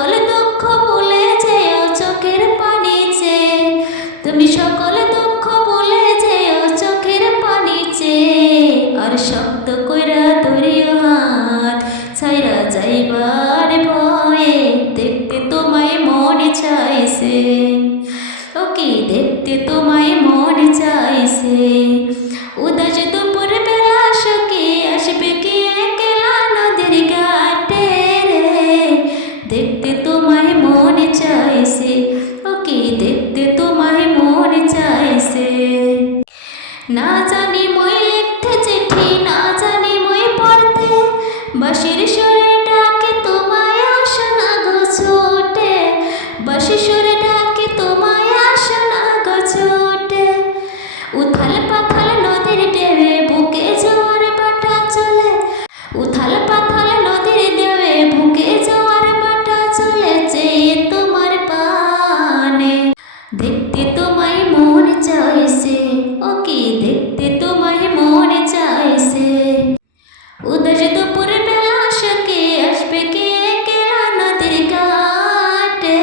সকল দুঃখ ভুলে যেও চোখের পানিতে। তুমি সকল দুঃখ ভুলে যেও চোখের পানিতে। আর শক্ত কইরা ধরিও হাত, ছাইরা যাইবার ভয়ে দেখতে তোমায় মনে চাইছে। ও কি দেখতে তোমায় দেখতে তোমায় মন চাইছে, ওকে দেখতে তোমায় মন চাইছে। না জানি মই লিখতে চিঠি, না জানি মই পড়তে বাসির সুরে উদাস দুপুর বেলা সকে আসবে কে কেলা নদীর ঘাটে?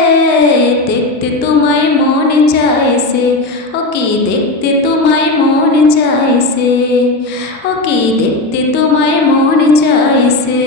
দেখতে তোমায় মন চাইছে, ও কি দেখতে তোমায় মন চাইছে? ও কি দেখতে তোমায় মন চাইছে?